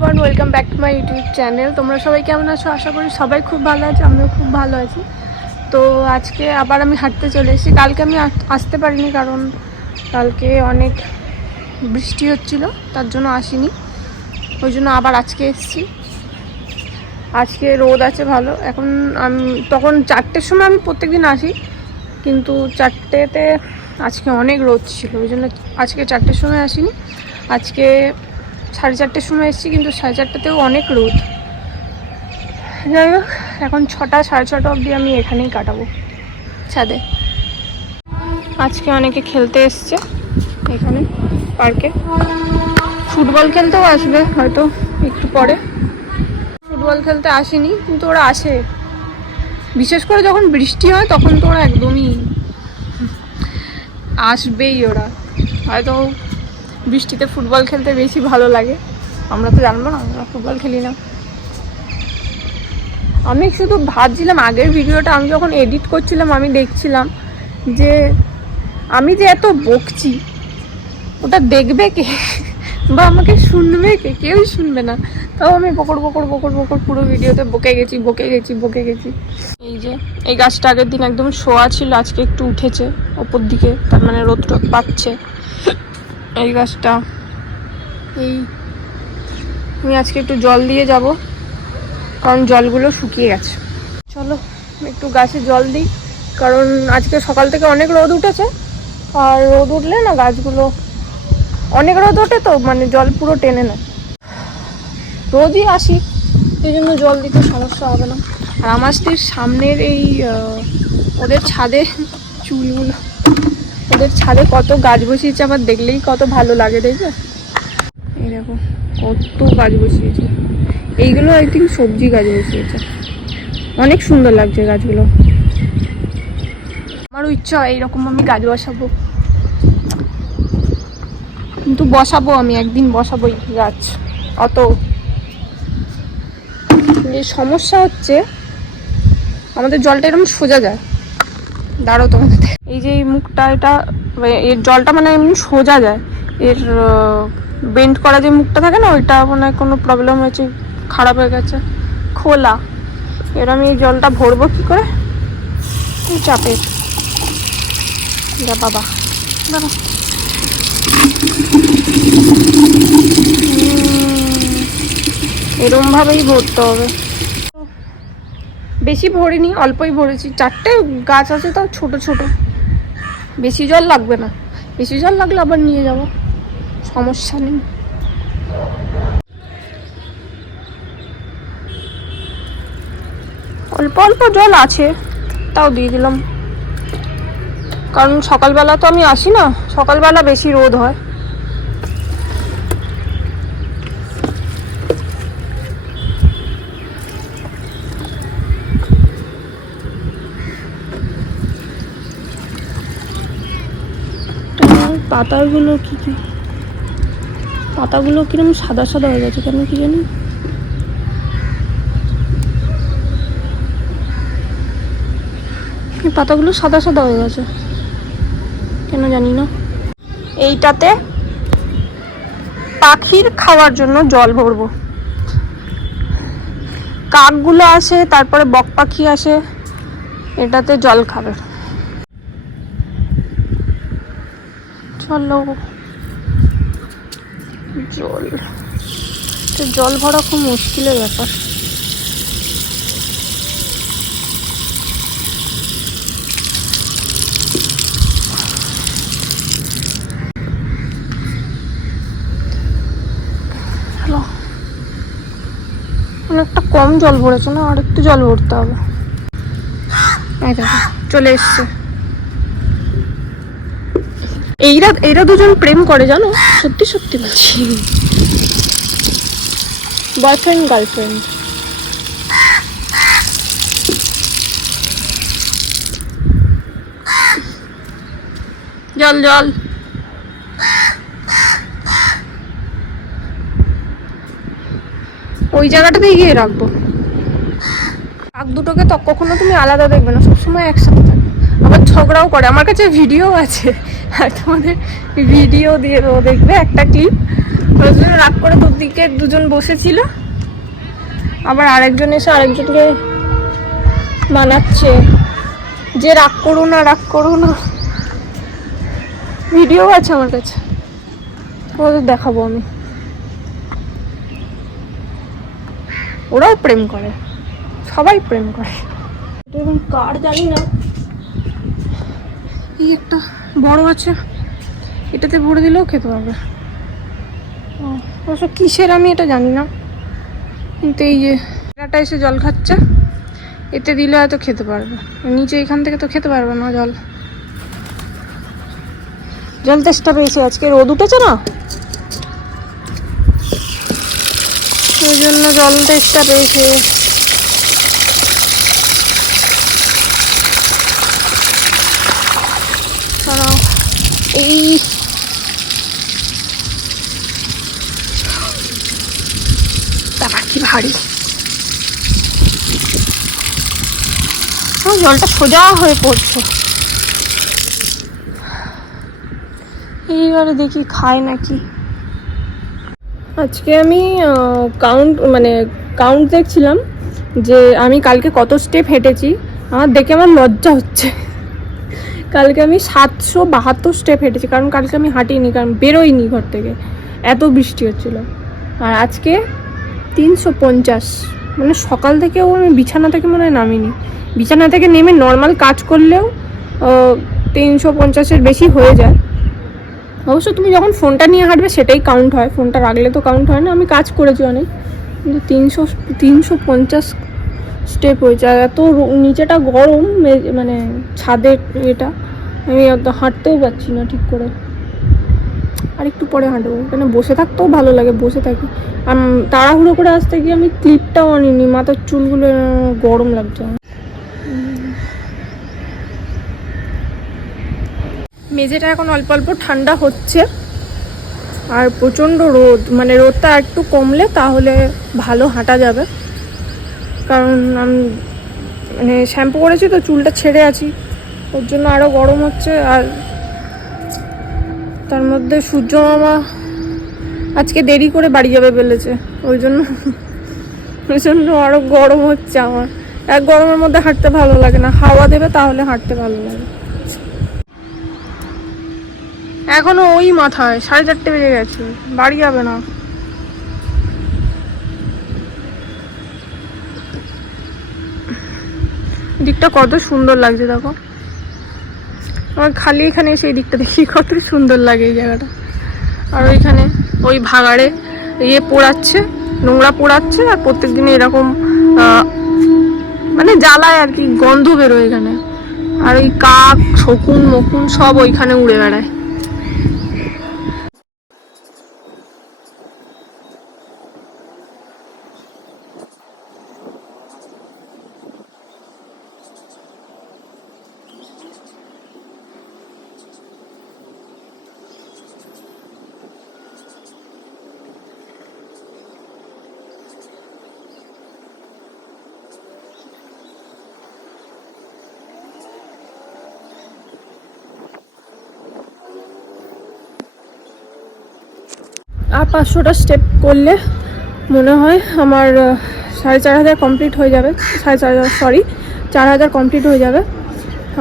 Everyone, welcome back to my YouTube channel. তোমরা সবাই কেমন আছো? আশা করি সবাই খুব ভালো আছে, আমিও খুব ভালো আছি। তো আজকে আবার আমি হাঁটতে চলে এসেছি। কালকে আমি আসতে পারিনি, কারণ কালকে অনেক বৃষ্টি হচ্ছিল, তার জন্য আসিনি। ওই জন্য আবার আজকে এসেছি। আজকে রোদ আছে ভালো। এখন আমি তখন 4টের সময় আমি প্রত্যেকদিন আসি, কিন্তু 4টেতে আজকে অনেক রোদ ছিল, ওই জন্য আজকে 4টের সময় আসিনি। আজকে 4:30টার সময় এসেছি, কিন্তু 4:30টাতেও অনেক রোদ। যাই হোক, এখন 6টা 6:30 অবধি আমি এখানেই কাটাবো ছাদে। আজকে অনেকে খেলতে এসছে এখানে পার্কে, ফুটবল খেলতেও আসবে হয়তো একটু পরে। ফুটবল খেলতে আসেনি, কিন্তু ওরা আসে, বিশেষ করে যখন বৃষ্টি হয় তখন তো ওরা একদমই আসবেই। ওরা হয়তো বৃষ্টিতে ফুটবল খেলতে বেশি ভালো লাগে, আমরা তো জানবো না, আমরা ফুটবল খেলি না। আমি শুধু ভাবছিলাম, আগের ভিডিওটা আমি যখন এডিট করছিলাম আমি দেখছিলাম যে আমি যে এত বকছি, ওটা দেখবে কে বা আমাকে শুনবে কে? কেউই শুনবে না। তাও আমি বকর বকর বকর বকর পুরো ভিডিওতে বকে গেছি। এই যে এই গাছটা আগের দিন একদম শোয়া ছিল, আজকে একটু উঠেছে ওপর দিকে, তার মানে রোদ পাচ্ছে এই গাছটা। এই আমি আজকে একটু জল দিয়ে যাব, কারণ জলগুলো শুকিয়ে গেছে। চলো একটু গাছে জল দিই, কারণ আজকে সকাল থেকে অনেক রোদ উঠেছে, আর রোদ উঠলে না গাছগুলো, অনেক রোদ ওঠে তো মানে জল পুরো টেনে নেয়। রোজই আসি, এই জন্য জল দিতে সমস্যা হবে না। আর আমার স্ত্রীর সামনের এই ওদের ছাদে চুলগুলো, ওদের ছাদে কত গাছ বসিয়েছে, আমার দেখলেই কত ভালো লাগে। দেখবে এই দেখো কত গাছ বসিয়েছে, এইগুলো আই থিঙ্ক সবজি গাছ বসিয়েছে, অনেক সুন্দর লাগছে গাছগুলো। আমারও ইচ্ছা এইরকম আমি গাছ বসাবো, কিন্তু বসাবো আমি একদিন, বসাবোই গাছ। অত যে সমস্যা হচ্ছে, আমাদের জলটা এরকম সোজা যায়। দাঁড়ো তোমাদের, এই যে এই মুখটা, এটা এর জলটা মানে এমনি সোজা যায়, এর বেন্ড করা যে মুখটা থাকে না, ওইটা মানে কোনো প্রবলেম হয়েছে, খারাপ হয়ে গেছে, খোলা। এর আমি এই জলটা ভরবো কি করে? চাপের যা বাবা, দাঁড়া। এরম ভাবেই ভরতে হবে। বেশি ভরিনি, অল্পই ভরেছি। 4টে গাছ আছে, তাও ছোট ছোট, বেশি জল লাগবে না। বেশি জল লাগলে আবার নিয়ে যাব, সমস্যা নেই। অল্প অল্প জল আছে, তাও দিয়ে দিলাম, কারণ সকালবেলা তো আমি আসি না, সকালবেলা বেশি রোদ হয়। পাতাগুলো কি পাতাগুলো কিরকম সাদা সাদা হয়ে গেছে, কেন কি জানি। পাতাগুলো সাদা সাদা হয়ে গেছে, কেন জানি না। এইটাতে পাখির খাওয়ার জন্য জল ভরবো। কাকগুলো আসে, তারপরে বক পাখি আসে, এটাতে জল খাবে। চলো জল ভরা খুব মুশকিলের ব্যাপার। অনেকটা কম জল ভরেছে না, আর একটু জল ভরতে হবে। এই দেখো চলে এসছে। এইরা দুজন প্রেম করে, জানো, সত্যি সত্যি বলছি, বয়ফ্রেন্ড গার্লফ্রেন্ড। জল জল ওই জায়গাটাতেই গিয়ে রাখবো। কাক দুটোকে তো কখনো তুমি আলাদা দেখবে না, সবসময় একসাথে থাকে। আবার ঝগড়াও করে, আমার কাছে ভিডিও আছে, আর তোমাদের ভিডিও দিয়ে দেবো, দেখবে একটা ক্লিপ। ওই জন্য রাগ করে তোর দিকে দুজন বসেছিল, আবার আরেকজন এসে আরেকজনকে বানাচ্ছে যে রাগ করো না, রাগ করো না। ভিডিও আছে আমার কাছে, ওদের দেখাবো আমি। ওরাও প্রেম করে, সবাই প্রেম করে, এখন কার জানি না। এই একটা বড় আছে, এটাতে ভরে দিলেও খেতে পারবে। অবশ্য কিসের আমি এটা জানি না, কিন্তু এই যে এটা এসে জল খাচ্ছে, এতে দিলে হয়তো খেতে পারবে। নিচে এখান থেকে তো খেতে পারবে না জল। জল তেষ্টা পেয়েছে, আজকে রোদ উঠেছে না, ওই জন্য জল তেষ্টা পেয়েছে। এই তারা কি ভারী, জলটা সোজা হয়ে পড়ছে। এইবারে দেখি খায় নাকি। আজকে আমি কাউন্ট দেখছিলাম যে আমি কালকে কত স্টেপ হেঁটেছি। দেখে আমার লজ্জা হচ্ছে। কালকে আমি 772 স্টেপ হেঁটেছি, কারণ কালকে আমি হাঁটিনি, কারণ বেরোইনি ঘর থেকে, এত বৃষ্টি হচ্ছিল। আর আজকে 350, মানে সকাল থেকেও আমি বিছানা থেকে মনে হয় নামিনি। বিছানা থেকে নেমে নর্মাল কাজ করলেও 350-এর বেশি হয়ে যায়। অবশ্য তুমি যখন ফোনটা নিয়ে হাঁটবে সেটাই কাউন্ট হয়, ফোনটা রাখলে তো কাউন্ট হয় না। আমি কাজ করেছি অনেক, কিন্তু 350 স্টেপ হয়েছে। আর এত নিচেটা গরম, মানে ছাদের এটা, আমি হাঁটতেও পারছি না ঠিক করে। আর একটু পরে হাঁটবো, কেন বসে থাকতেও ভালো লাগে, বসে থাকি। তাড়াহুড়ো করে আসতে গিয়ে আমি ক্লিপটাও আনিনি, মাথার চুলগুলো গরম লাগছে। মেঝেটা এখন অল্প অল্প ঠান্ডা হচ্ছে, আর প্রচণ্ড রোদ, মানে রোদটা একটু কমলে তাহলে ভালো হাঁটা যাবে। কারণ আমি মানে শ্যাম্পু করেছি তো, চুলটা ছেড়ে আছি, ওর জন্য আরও গরম হচ্ছে। আর তার মধ্যে সূর্য মামা আজকে দেরি করে বাড়ি যাবে বলেছে, ওই জন্য আরও গরম হচ্ছে আমার। এক গরমের মধ্যে হাঁটতে ভালো লাগে না, হাওয়া দেবে তাহলে হাঁটতে ভালো লাগে। এখনো ওই মাথায় 4:30 বেজে গেছে, বাড়ি যাবে না। দিকটা কত সুন্দর লাগছে দেখো, আমার খালি এখানে এসে এই দিকটা দেখি কত সুন্দর লাগে এই জায়গাটা। আর ওইখানে ওই ভাগাড়ে পোড়াচ্ছে, নোংরা পোড়াচ্ছে, আর প্রত্যেকদিন এরকম মানে জ্বালায় আর কি, গন্ধ বেরোয় এখানে। আর ওই কাক, শকুন মকুন সব ওইখানে উড়ে বেড়ায়। আর 500টা স্টেপ করলে মনে হয় আমার 4,500 কমপ্লিট হয়ে যাবে। 4,000 কমপ্লিট হয়ে যাবে।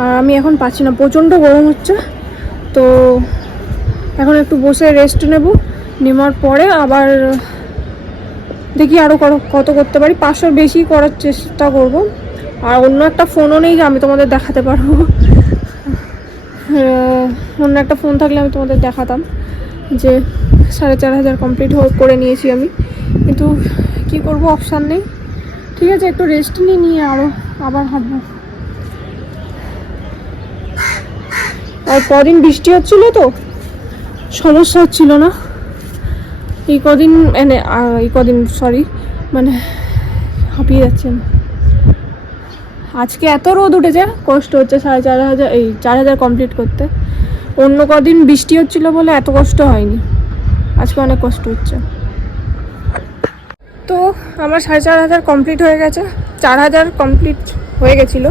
আর আমি এখন পাচ্ছি না, প্রচণ্ড গরম হচ্ছে। তো এখন একটু বসে রেস্ট নেব, নেওয়ার পরে আবার দেখি আরও কত করতে পারি। 500 বেশি করার চেষ্টা করব। আর অন্য একটা ফোনও নেই যে আমি তোমাদের দেখাতে পারবো, অন্য একটা ফোন থাকলে আমি তোমাদের দেখাতাম যে 4,500 কমপ্লিট করে নিয়েছি আমি, কিন্তু কি করব, অপশান নেই। ঠিক আছে, একটু রেস্ট নিয়ে আবার হাঁটবো। আর কদিন বৃষ্টি হচ্ছিল তো সমস্যা হচ্ছিল না, এই কদিন মানে হাঁপিয়ে যাচ্ছেন। আজকে এত রোদ উঠেছে, কষ্ট হচ্ছে 4,500 কমপ্লিট করতে। অন্য কদিন বৃষ্টি হচ্ছিল বলে এত কষ্ট হয়নি, আজকে অনেক কষ্ট হচ্ছে। তো আমার 4,500 কমপ্লিট হয়ে গেছে, 4,000 কমপ্লিট হয়ে গেছিলো,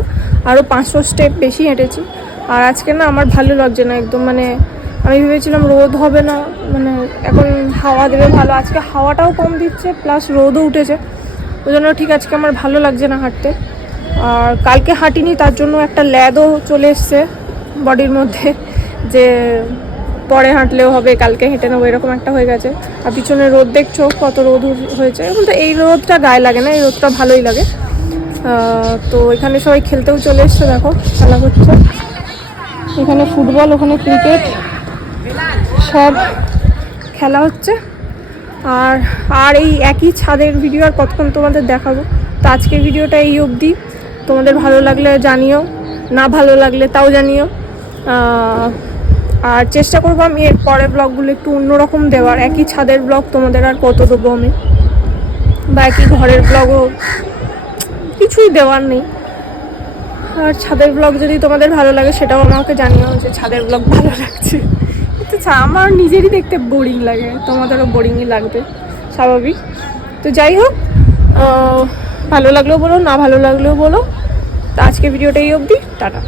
আরও 500 স্টেপ বেশি হেঁটেছি। আর আজকে না আমার ভালো লাগছে না একদম, মানে আমি ভেবেছিলাম রোদ হবে না, মানে এখন হাওয়া দেবে ভালো। আজকে হাওয়াটাও কম দিচ্ছে প্লাস রোদও উঠেছে, ওই জন্য ঠিক আজকে আমার ভালো লাগছে না হাঁটতে। আর কালকে হাঁটিনি, তার জন্য একটা ল্যাদও চলে এসছে বডির মধ্যে, যে পরে হাঁটলেও হবে, কালকে হেঁটে নেবো, এরকম একটা হয়ে গেছে। আর পিছনে রোদ দেখছো কত রোদ হয়েছে, কিন্তু এই রোদটা গায়ে লাগে না, এই রোদটা ভালোই লাগে। তো এখানে সবাই খেলতেও চলে এসছে, দেখো খেলা করছে, এখানে ফুটবল ওখানে ক্রিকেট সব খেলা হচ্ছে। আর আর এই একই ছাদের ভিডিও আর কতক্ষণ তোমাদের দেখাবো। তো আজকের ভিডিওটা এই অবধি, তোমাদের ভালো লাগলে জানিও, না ভালো লাগলে তাও জানিও। আর চেষ্টা করবো আমি এর পরের ব্লগগুলো একটু অন্যরকম দেওয়ার, একই ছাদের ব্লগ তোমাদের আর কত দেবো আমি, বা একই ঘরের ব্লগও কিছুই দেওয়ার নেই। আর ছাদের ব্লগ যদি তোমাদের ভালো লাগে সেটাও আমাকে জানিও, যে ছাদের ব্লগ ভালো লাগছে। কিন্তু আমার নিজেরই দেখতে বোরিং লাগে, তোমাদেরও বোরিংই লাগবে, স্বাভাবিক। তো যাই হোক, ভালো লাগলেও বলো, না ভালো লাগলেও বলো। তো আজকে ভিডিওটা এই অবধি, টাটা।